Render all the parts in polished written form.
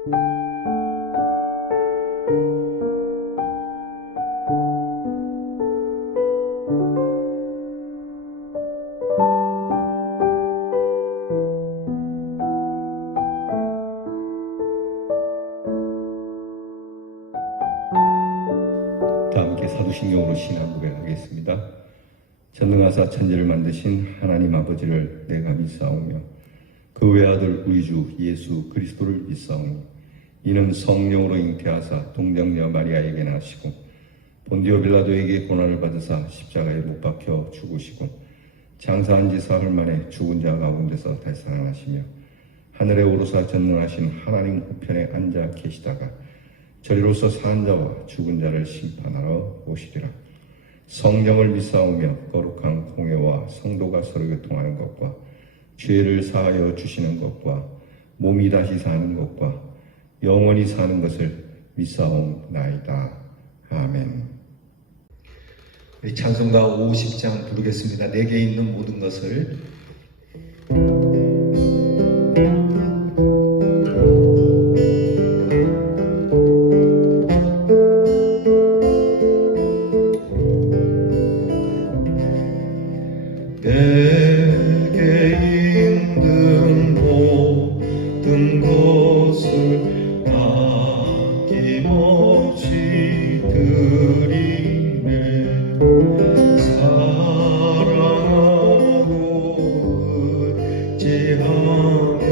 다 함께 사도신경으로 신앙 고백하겠습니다. 전능하사 천지를 만드신 하나님 아버지를 내가 믿사오며 그 외아들 우리 주 예수 그리스도를 믿사오니 이는 성령으로 잉태하사 동정녀 마리아에게 나시고 본디오 빌라도에게 고난을 받으사 십자가에 못 박혀 죽으시고 장사한 지 사흘 만에 죽은 자 가운데서 다시 살아나시며 하늘에 오르사 전능하신 하나님 우편에 앉아 계시다가 저리로서 사는 자와 죽은 자를 심판하러 오시리라. 성령을 믿사오며 거룩한 공예와 성도가 서로 교통하는 것과 죄를 사하여 주시는 것과 몸이 다시 사는 것과 영원히 사는 것을 믿사옵나이다. 아멘. 우리 찬송가 50장 부르겠습니다. 내게 있는 모든 것을. 내게 있는 모든 것을 아낌없이 드리네. 사랑하고 의지하며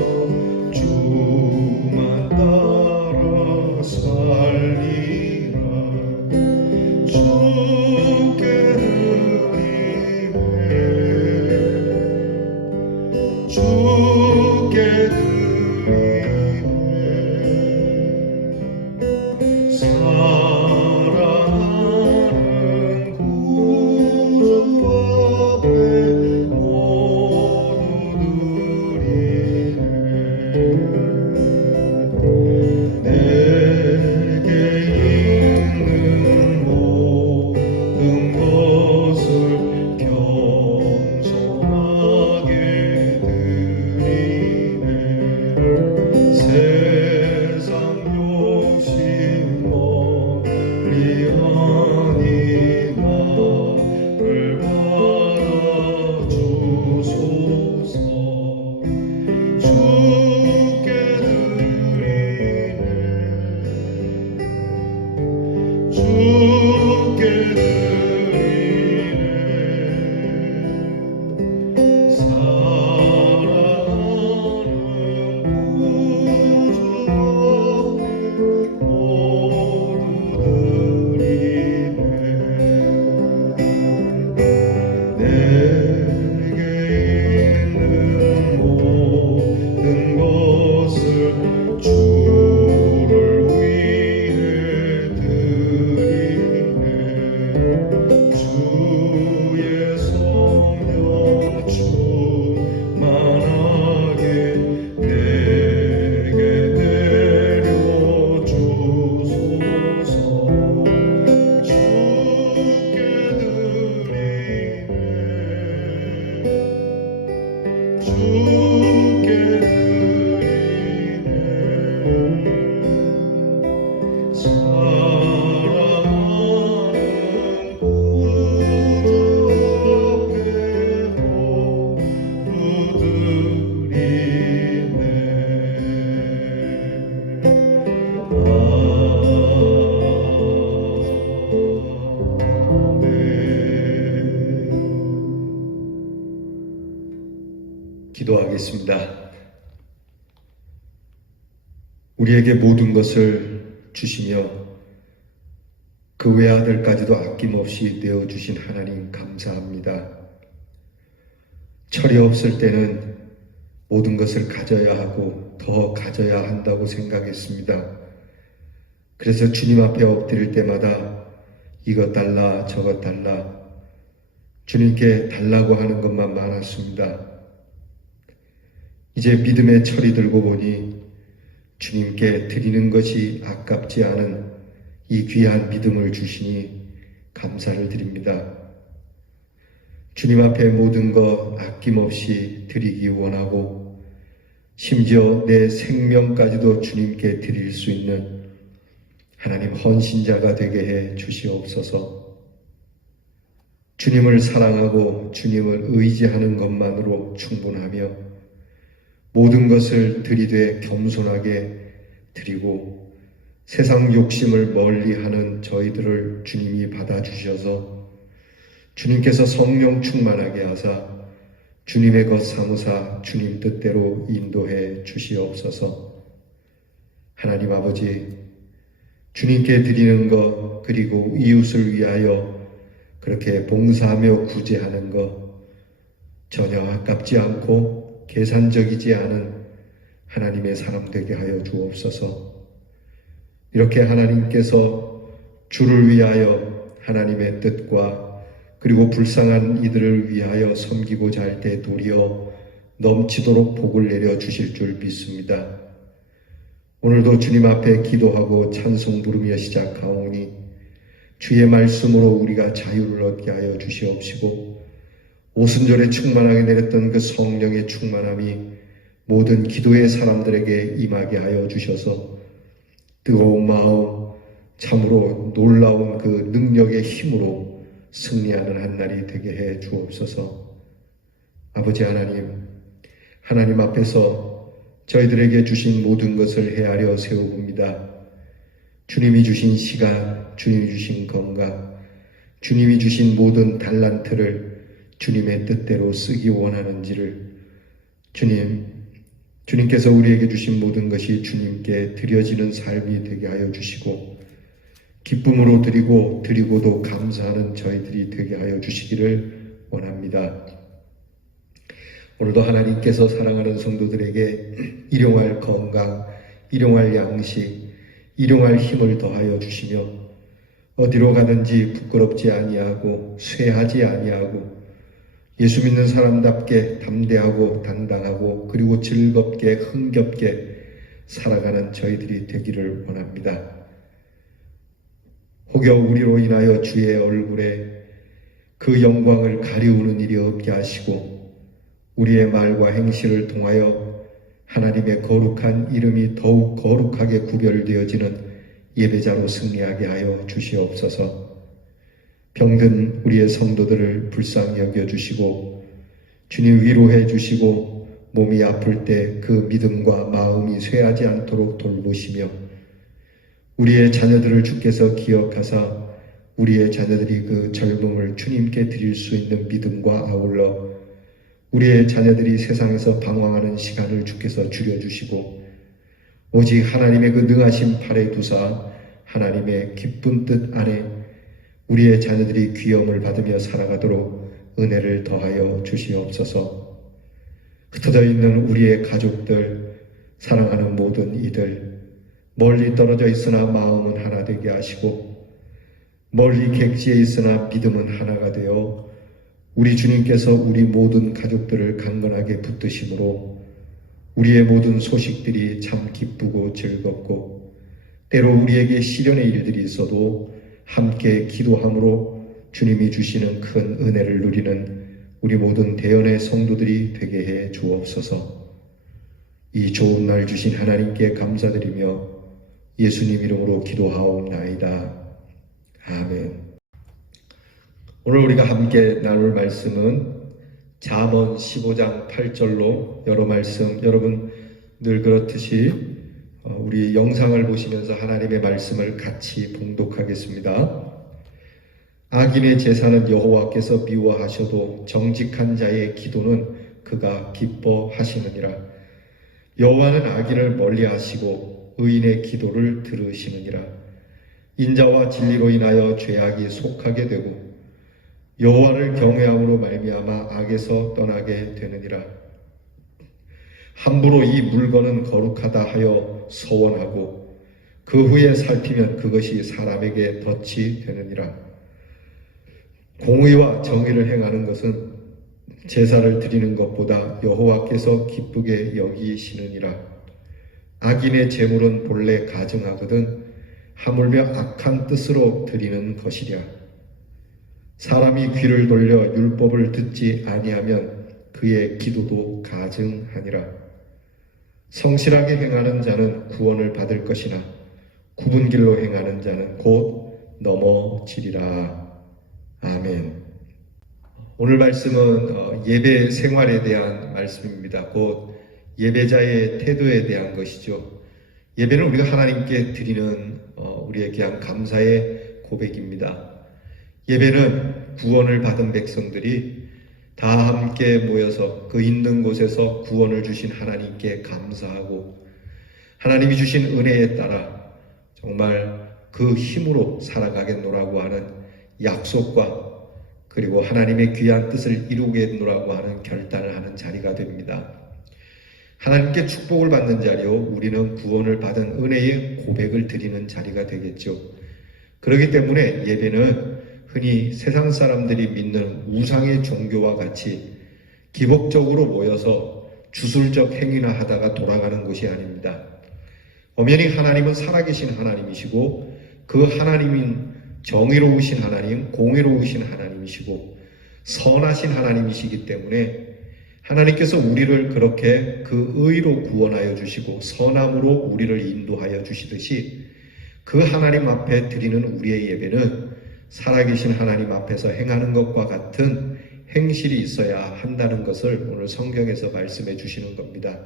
주만 따라 살리라. 주께 주께 드리네. 사랑하는 구주 앞에 모두 드리네. 내게 있는 모든 것을 겸손하게 세상 욕심 멀리 하니 나를 받아주소서. 주께 드리네. 주께 드리네. 기도하겠습니다. 우리에게 모든 것을 주시며 그 외아들까지도 아낌없이 내어주신 하나님 감사합니다. 철이 없을 때는 모든 것을 가져야 하고 더 가져야 한다고 생각했습니다. 그래서 주님 앞에 엎드릴 때마다 이것 달라 저것 달라 주님께 달라고 하는 것만 많았습니다. 이제 믿음의 철이 들고 보니 주님께 드리는 것이 아깝지 않은 이 귀한 믿음을 주시니 감사를 드립니다. 주님 앞에 모든 것 아낌없이 드리기 원하고 심지어 내 생명까지도 주님께 드릴 수 있는 하나님 헌신자가 되게 해 주시옵소서. 주님을 사랑하고 주님을 의지하는 것만으로 충분하며 모든 것을 들이되 겸손하게 드리고 세상 욕심을 멀리하는 저희들을 주님이 받아주셔서 주님께서 성령 충만하게 하사 주님의 것 삼으사 주님 뜻대로 인도해 주시옵소서. 하나님 아버지, 주님께 드리는 것 그리고 이웃을 위하여 그렇게 봉사하며 구제하는 것 전혀 아깝지 않고 계산적이지 않은 하나님의 사람 되게 하여 주옵소서. 이렇게 하나님께서 주를 위하여 하나님의 뜻과 그리고 불쌍한 이들을 위하여 섬기고자 할 때 도리어 넘치도록 복을 내려 주실 줄 믿습니다. 오늘도 주님 앞에 기도하고 찬송 부르며 시작하오니 주의 말씀으로 우리가 자유를 얻게 하여 주시옵시고 오순절에 충만하게 내렸던 그 성령의 충만함이 모든 기도의 사람들에게 임하게 하여 주셔서 뜨거운 마음, 참으로 놀라운 그 능력의 힘으로 승리하는 한 날이 되게 해 주옵소서. 아버지 하나님 앞에서 저희들에게 주신 모든 것을 헤아려 세워봅니다. 주님이 주신 시간, 주님이 주신 건강, 주님이 주신 모든 달란트를 주님의 뜻대로 쓰기 원하는지를 주님께서 우리에게 주신 모든 것이 주님께 드려지는 삶이 되게 하여 주시고 기쁨으로 드리고도 감사하는 저희들이 되게 하여 주시기를 원합니다. 오늘도 하나님께서 사랑하는 성도들에게 일용할 건강, 일용할 양식, 일용할 힘을 더하여 주시며 어디로 가든지 부끄럽지 아니하고 쇠하지 아니하고 예수 믿는 사람답게 담대하고 당당하고 그리고 즐겁게 흥겹게 살아가는 저희들이 되기를 원합니다. 혹여 우리로 인하여 주의 얼굴에 그 영광을 가리우는 일이 없게 하시고 우리의 말과 행실을 통하여 하나님의 거룩한 이름이 더욱 거룩하게 구별되어지는 예배자로 승리하게 하여 주시옵소서. 병든 우리의 성도들을 불쌍히 여겨주시고 주님 위로해 주시고 몸이 아플 때 그 믿음과 마음이 쇠하지 않도록 돌보시며 우리의 자녀들을 주께서 기억하사 우리의 자녀들이 그 젊음을 주님께 드릴 수 있는 믿음과 아울러 우리의 자녀들이 세상에서 방황하는 시간을 주께서 줄여주시고 오직 하나님의 그 능하신 팔에 두사 하나님의 기쁜 뜻 안에 우리의 자녀들이 귀염을 받으며 살아가도록 은혜를 더하여 주시옵소서. 흩어져 있는 우리의 가족들, 사랑하는 모든 이들, 멀리 떨어져 있으나 마음은 하나 되게 하시고 멀리 객지에 있으나 믿음은 하나가 되어 우리 주님께서 우리 모든 가족들을 강건하게 붙드심으로 우리의 모든 소식들이 참 기쁘고 즐겁고 때로 우리에게 시련의 일들이 있어도 함께 기도함으로 주님이 주시는 큰 은혜를 누리는 우리 모든 대연의 성도들이 되게 해 주옵소서. 이 좋은 날 주신 하나님께 감사드리며 예수님 이름으로 기도하옵나이다. 아멘. 오늘 우리가 함께 나눌 말씀은 잠언 15장 8절로 여러 말씀, 여러분 늘 그렇듯이 우리 영상을 보시면서 하나님의 말씀을 같이 봉독하겠습니다. 악인의 제사는 여호와께서 미워하셔도 정직한 자의 기도는 그가 기뻐하시느니라. 여호와는 악인을 멀리하시고 의인의 기도를 들으시느니라. 인자와 진리로 인하여 죄악이 속하게 되고 여호와를 경외함으로 말미암아 악에서 떠나게 되느니라. 함부로 이 물건은 거룩하다 하여 서원하고 그 후에 살피면 그것이 사람에게 덫이 되느니라. 공의와 정의를 행하는 것은 제사를 드리는 것보다 여호와께서 기쁘게 여기시느니라. 악인의 재물은 본래 가증하거든 하물며 악한 뜻으로 드리는 것이랴. 사람이 귀를 돌려 율법을 듣지 아니하면 그의 기도도 가증하니라. 성실하게 행하는 자는 구원을 받을 것이나 굽은 길로 행하는 자는 곧 넘어지리라. 아멘. 오늘 말씀은 예배 생활에 대한 말씀입니다. 곧 예배자의 태도에 대한 것이죠. 예배는 우리가 하나님께 드리는 우리의 귀한 감사의 고백입니다. 예배는 구원을 받은 백성들이 다 함께 모여서 그 있는 곳에서 구원을 주신 하나님께 감사하고 하나님이 주신 은혜에 따라 정말 그 힘으로 살아가겠노라고 하는 약속과 그리고 하나님의 귀한 뜻을 이루겠노라고 하는 결단을 하는 자리가 됩니다. 하나님께 축복을 받는 자리요, 우리는 구원을 받은 은혜의 고백을 드리는 자리가 되겠죠. 그렇기 때문에 예배는 흔히 세상 사람들이 믿는 우상의 종교와 같이 기복적으로 모여서 주술적 행위나 하다가 돌아가는 곳이 아닙니다. 엄연히 하나님은 살아계신 하나님이시고 그 하나님인 정의로우신 하나님, 공의로우신 하나님이시고 선하신 하나님이시기 때문에 하나님께서 우리를 그렇게 그 의로 구원하여 주시고 선함으로 우리를 인도하여 주시듯이 그 하나님 앞에 드리는 우리의 예배는 살아계신 하나님 앞에서 행하는 것과 같은 행실이 있어야 한다는 것을 오늘 성경에서 말씀해 주시는 겁니다.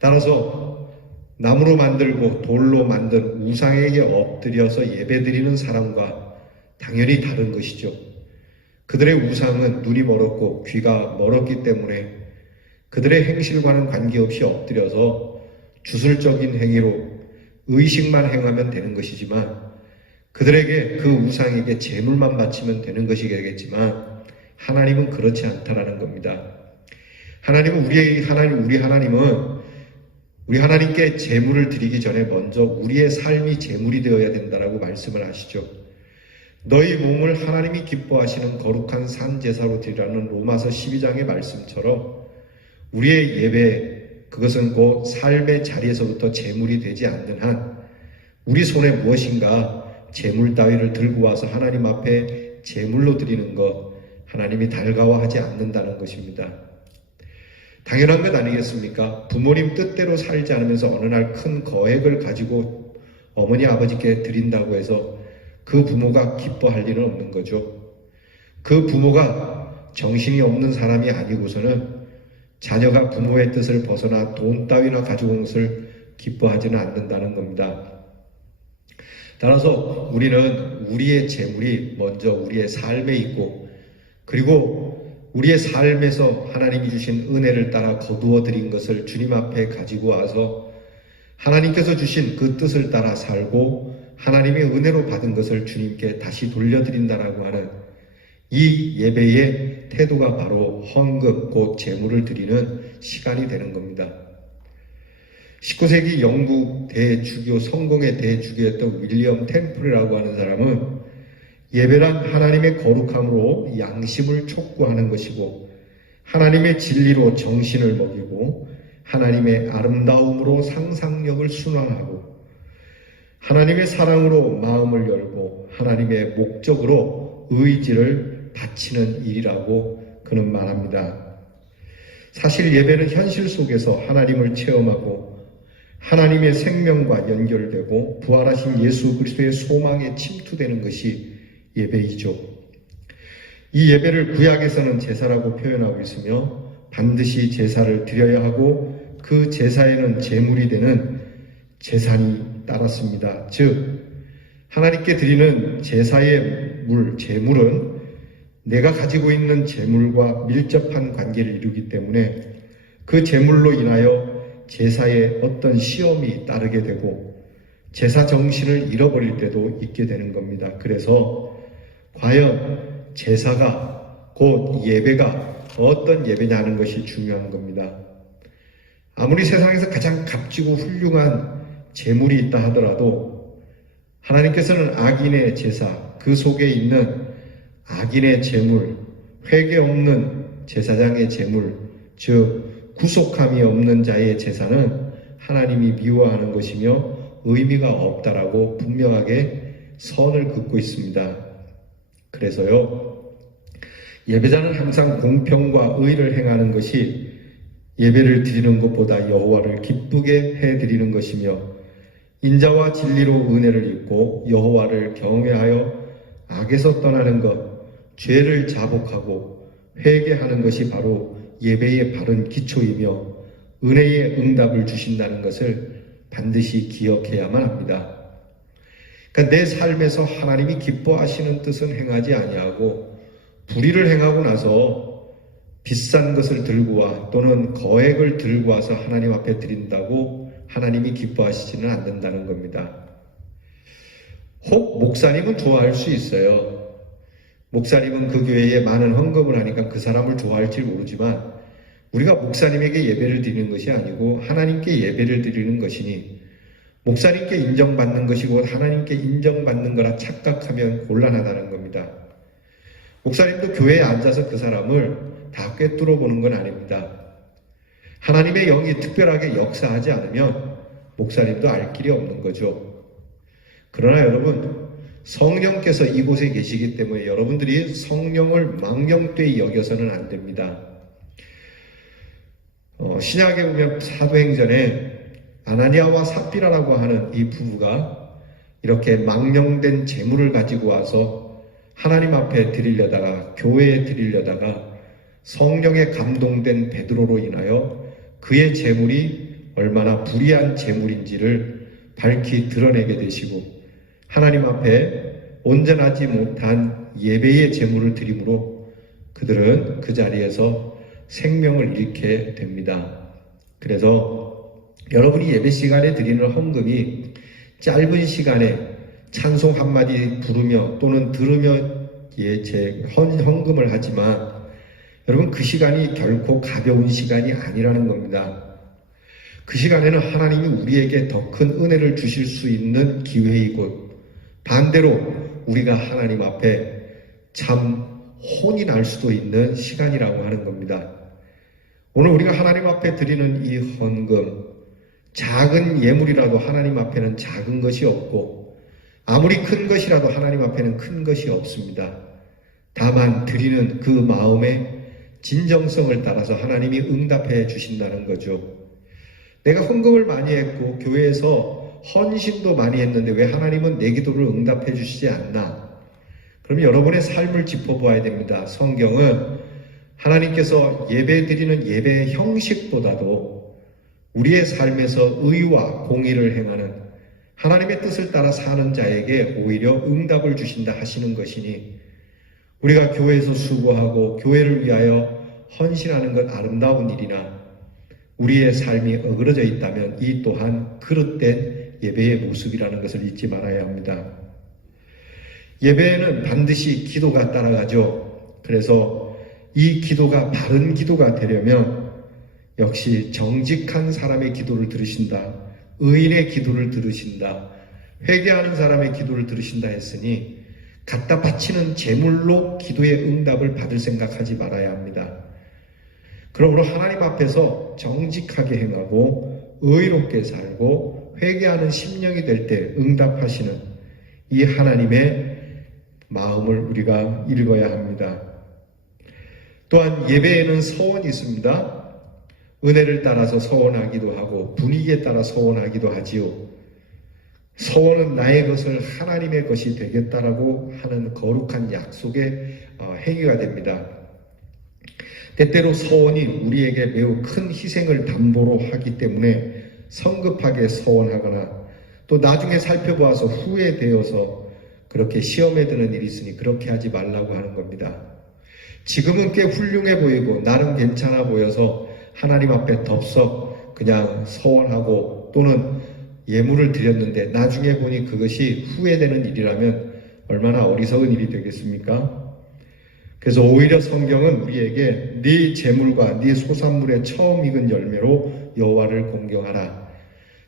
따라서 나무로 만들고 돌로 만든 우상에게 엎드려서 예배드리는 사람과 당연히 다른 것이죠. 그들의 우상은 눈이 멀었고 귀가 멀었기 때문에 그들의 행실과는 관계없이 엎드려서 주술적인 행위로 의식만 행하면 되는 것이지만 그들에게 그 우상에게 제물만 바치면 되는 것이 되겠지만 하나님은 그렇지 않다라는 겁니다. 하나님은 우리 하나님은 우리 하나님께 제물을 드리기 전에 먼저 우리의 삶이 제물이 되어야 된다라고 말씀을 하시죠. 너희 몸을 하나님이 기뻐하시는 거룩한 산 제사로 드리라는 로마서 12장의 말씀처럼 우리의 예배, 그것은 곧 삶의 자리에서부터 제물이 되지 않는 한 우리 손에 무엇인가 제물 따위를 들고 와서 하나님 앞에 제물로 드리는 것, 하나님이 달가워하지 않는다는 것입니다. 당연한 것 아니겠습니까? 부모님 뜻대로 살지 않으면서 어느 날 큰 거액을 가지고 어머니 아버지께 드린다고 해서 그 부모가 기뻐할 일은 없는 거죠. 그 부모가 정신이 없는 사람이 아니고서는 자녀가 부모의 뜻을 벗어나 돈 따위나 가지고 온 것을 기뻐하지는 않는다는 겁니다. 따라서 우리는 우리의 재물이 먼저 우리의 삶에 있고 그리고 우리의 삶에서 하나님이 주신 은혜를 따라 거두어 드린 것을 주님 앞에 가지고 와서 하나님께서 주신 그 뜻을 따라 살고 하나님의 은혜로 받은 것을 주님께 다시 돌려드린다라고 하는 이 예배의 태도가 바로 헌금, 곧 제물을 드리는 시간이 되는 겁니다. 19세기 영국 대주교, 성공의 대주교였던 윌리엄 템플이라고 하는 사람은 예배란 하나님의 거룩함으로 양심을 촉구하는 것이고 하나님의 진리로 정신을 먹이고 하나님의 아름다움으로 상상력을 순환하고 하나님의 사랑으로 마음을 열고 하나님의 목적으로 의지를 바치는 일이라고 그는 말합니다. 사실 예배는 현실 속에서 하나님을 체험하고 하나님의 생명과 연결되고 부활하신 예수 그리스도의 소망에 침투되는 것이 예배이죠. 이 예배를 구약에서는 제사라고 표현하고 있으며 반드시 제사를 드려야 하고 그 제사에는 제물이 되는 제산이 따랐습니다. 즉 하나님께 드리는 제사의 제물은 내가 가지고 있는 제물과 밀접한 관계를 이루기 때문에 그 제물로 인하여 제사에 어떤 시험이 따르게 되고 제사 정신을 잃어버릴 때도 있게 되는 겁니다. 그래서 과연 제사가 곧 예배가 어떤 예배냐 하는 것이 중요한 겁니다. 아무리 세상에서 가장 값지고 훌륭한 제물이 있다 하더라도 하나님께서는 악인의 제사, 그 속에 있는 악인의 제물, 회개 없는 제사장의 제물, 즉 구속함이 없는 자의 제사는 하나님이 미워하는 것이며 의미가 없다라고 분명하게 선을 긋고 있습니다. 그래서요, 예배자는 항상 공평과 의를 행하는 것이 예배를 드리는 것보다 여호와를 기쁘게 해드리는 것이며 인자와 진리로 은혜를 입고 여호와를 경외하여 악에서 떠나는 것, 죄를 자복하고 회개하는 것이 바로 예배의 바른 기초이며 은혜의 응답을 주신다는 것을 반드시 기억해야만 합니다. 그러니까 내 삶에서 하나님이 기뻐하시는 뜻은 행하지 아니하고 불의를 행하고 나서 비싼 것을 들고 와 또는 거액을 들고 와서 하나님 앞에 드린다고 하나님이 기뻐하시지는 않는다는 겁니다. 혹 목사님은 좋아할 수 있어요. 목사님은 그 교회에 많은 헌금을 하니까 그 사람을 좋아할지 모르지만 우리가 목사님에게 예배를 드리는 것이 아니고 하나님께 예배를 드리는 것이니 목사님께 인정받는 것이고 하나님께 인정받는 거라 착각하면 곤란하다는 겁니다. 목사님도 교회에 앉아서 그 사람을 다 꿰뚫어 보는 건 아닙니다. 하나님의 영이 특별하게 역사하지 않으면 목사님도 알 길이 없는 거죠. 그러나 여러분, 성령께서 이곳에 계시기 때문에 여러분들이 성령을 망령되이 여겨서는 안 됩니다. 신약에 보면 사도행전에 아나니아와 삽비라라고 하는 이 부부가 이렇게 망령된 재물을 가지고 와서 하나님 앞에 드리려다가 교회에 드리려다가 성령에 감동된 베드로로 인하여 그의 재물이 얼마나 불의한 재물인지를 밝히 드러내게 되시고 하나님 앞에 온전하지 못한 예배의 재물을 드림으로 그들은 그 자리에서 생명을 잃게 됩니다. 그래서 여러분이 예배 시간에 드리는 헌금이 짧은 시간에 찬송 한마디 부르며 또는 들으며 헌금을 하지만 여러분 그 시간이 결코 가벼운 시간이 아니라는 겁니다. 그 시간에는 하나님이 우리에게 더 큰 은혜를 주실 수 있는 기회이고 반대로 우리가 하나님 앞에 참 혼이 날 수도 있는 시간이라고 하는 겁니다. 오늘 우리가 하나님 앞에 드리는 이 헌금, 작은 예물이라도 하나님 앞에는 작은 것이 없고 아무리 큰 것이라도 하나님 앞에는 큰 것이 없습니다. 다만 드리는 그 마음의 진정성을 따라서 하나님이 응답해 주신다는 거죠. 내가 헌금을 많이 했고 교회에서 헌신도 많이 했는데 왜 하나님은 내 기도를 응답해 주시지 않나? 그럼 여러분의 삶을 짚어보아야 됩니다. 성경은 하나님께서 예배 드리는 예배의 형식보다도 우리의 삶에서 의와 공의를 행하는 하나님의 뜻을 따라 사는 자에게 오히려 응답을 주신다 하시는 것이니 우리가 교회에서 수고하고 교회를 위하여 헌신하는 것 아름다운 일이나 우리의 삶이 어그러져 있다면 이 또한 그릇된 예배의 모습이라는 것을 잊지 말아야 합니다. 예배에는 반드시 기도가 따라가죠. 그래서 이 기도가 바른 기도가 되려면 역시 정직한 사람의 기도를 들으신다. 의인의 기도를 들으신다. 회개하는 사람의 기도를 들으신다 했으니 갖다 바치는 제물로 기도의 응답을 받을 생각하지 말아야 합니다. 그러므로 하나님 앞에서 정직하게 행하고 의롭게 살고 회개하는 심령이 될 때 응답하시는 이 하나님의 마음을 우리가 읽어야 합니다. 또한 예배에는 서원이 있습니다. 은혜를 따라서 서원하기도 하고 분위기에 따라 서원하기도 하지요. 서원은 나의 것을 하나님의 것이 되겠다라고 하는 거룩한 약속의 행위가 됩니다. 때때로 서원이 우리에게 매우 큰 희생을 담보로 하기 때문에 성급하게 서원하거나 또 나중에 살펴보아서 후회되어서 그렇게 시험에 드는 일이 있으니 그렇게 하지 말라고 하는 겁니다. 지금은 꽤 훌륭해 보이고 나름 괜찮아 보여서 하나님 앞에 덥석 그냥 서원하고 또는 예물을 드렸는데 나중에 보니 그것이 후회되는 일이라면 얼마나 어리석은 일이 되겠습니까? 그래서 오히려 성경은 우리에게 네 재물과 네 소산물의 처음 익은 열매로 여호와를 공경하라.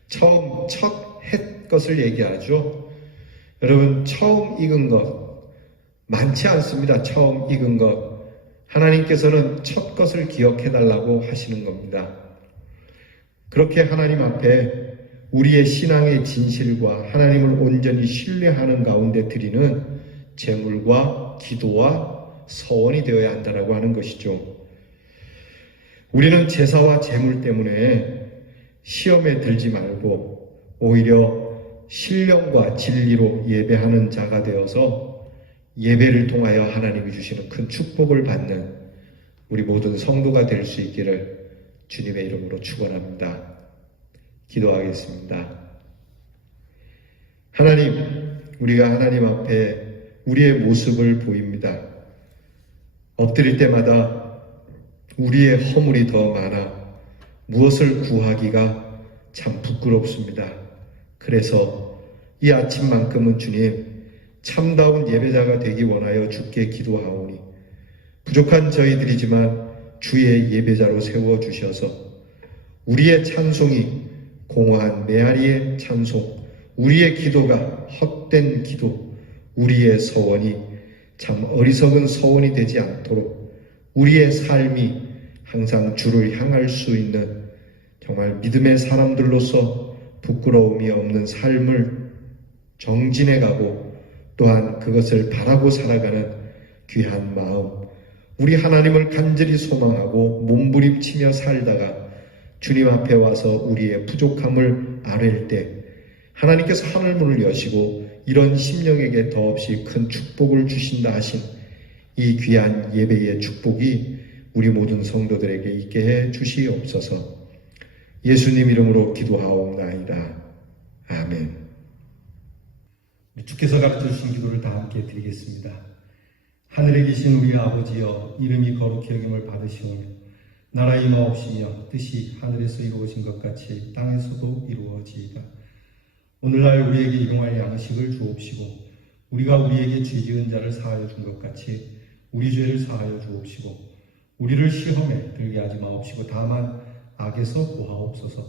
처음 첫 햇 것을 얘기하죠. 여러분 처음 익은 것 많지 않습니다. 처음 익은 것 하나님께서는 첫 것을 기억해달라고 하시는 겁니다. 그렇게 하나님 앞에 우리의 신앙의 진실과 하나님을 온전히 신뢰하는 가운데 드리는 제물과 기도와 서원이 되어야 한다고 하는 것이죠. 우리는 제사와 제물 때문에 시험에 들지 말고 오히려 신령과 진리로 예배하는 자가 되어서 예배를 통하여 하나님이 주시는 큰 축복을 받는 우리 모든 성도가 될 수 있기를 주님의 이름으로 축원합니다. 기도하겠습니다. 하나님, 우리가 하나님 앞에 우리의 모습을 보입니다. 엎드릴 때마다 우리의 허물이 더 많아 무엇을 구하기가 참 부끄럽습니다. 그래서 이 아침만큼은 주님, 참다운 예배자가 되기 원하여 주께 기도하오니 부족한 저희들이지만 주의 예배자로 세워주셔서 우리의 찬송이 공허한 메아리의 찬송, 우리의 기도가 헛된 기도, 우리의 서원이 참 어리석은 서원이 되지 않도록 우리의 삶이 항상 주를 향할 수 있는 정말 믿음의 사람들로서 부끄러움이 없는 삶을 정진해가고 또한 그것을 바라고 살아가는 귀한 마음, 우리 하나님을 간절히 소망하고 몸부림치며 살다가 주님 앞에 와서 우리의 부족함을 아뢰일 때 하나님께서 하늘문을 여시고 이런 심령에게 더없이 큰 축복을 주신다 하신 이 귀한 예배의 축복이 우리 모든 성도들에게 있게 해 주시옵소서. 예수님 이름으로 기도하옵나이다. 아멘. 주께서 가르쳐 주신 기도를 다 함께 드리겠습니다. 하늘에 계신 우리 아버지여, 이름이 거룩히 여김을 받으시오며 나라 임하옵시며 뜻이 하늘에서 이루어진 것 같이 땅에서도 이루어지이다. 오늘날 우리에게 일용할 양식을 주옵시고 우리가 우리에게 죄 지은 자를 사하여 준 것 같이 우리 죄를 사하여 주옵시고 우리를 시험에 들게 하지 마옵시고 다만 악에서 구하옵소서.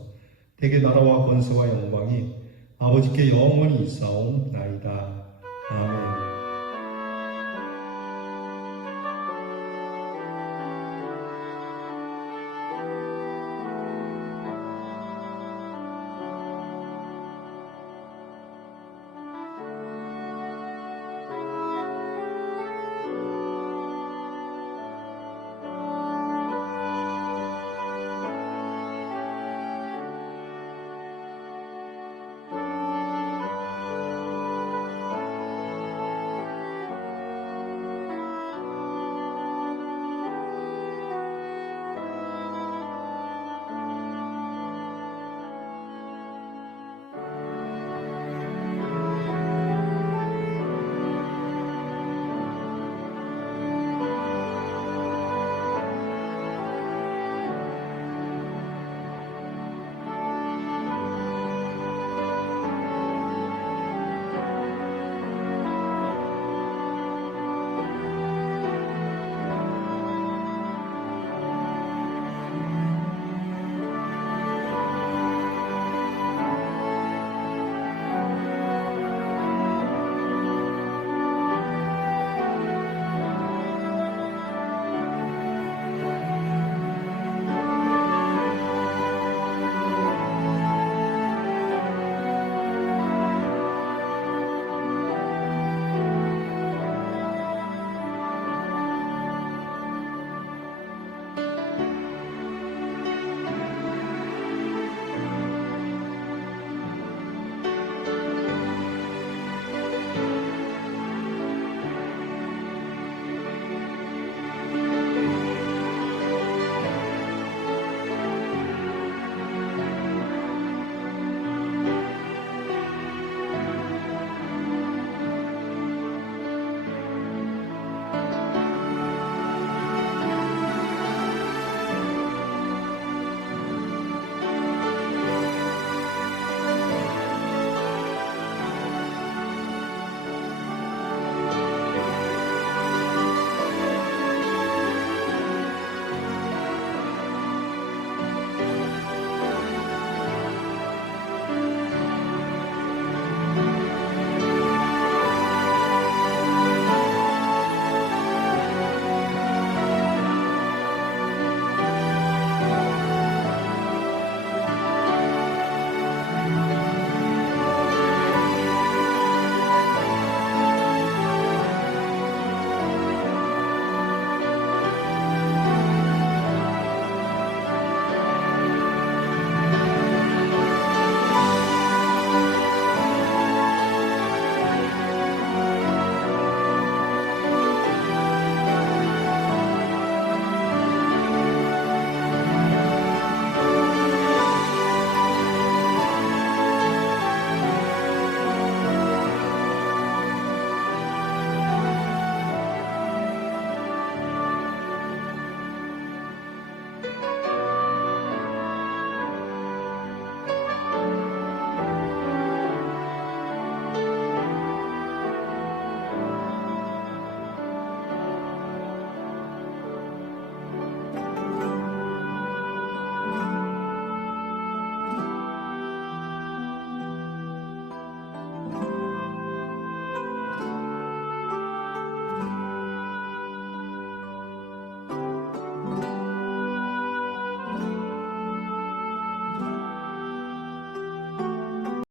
대개 나라와 권세와 영광이 아버지께 영원히 있사옵나이다. 아멘.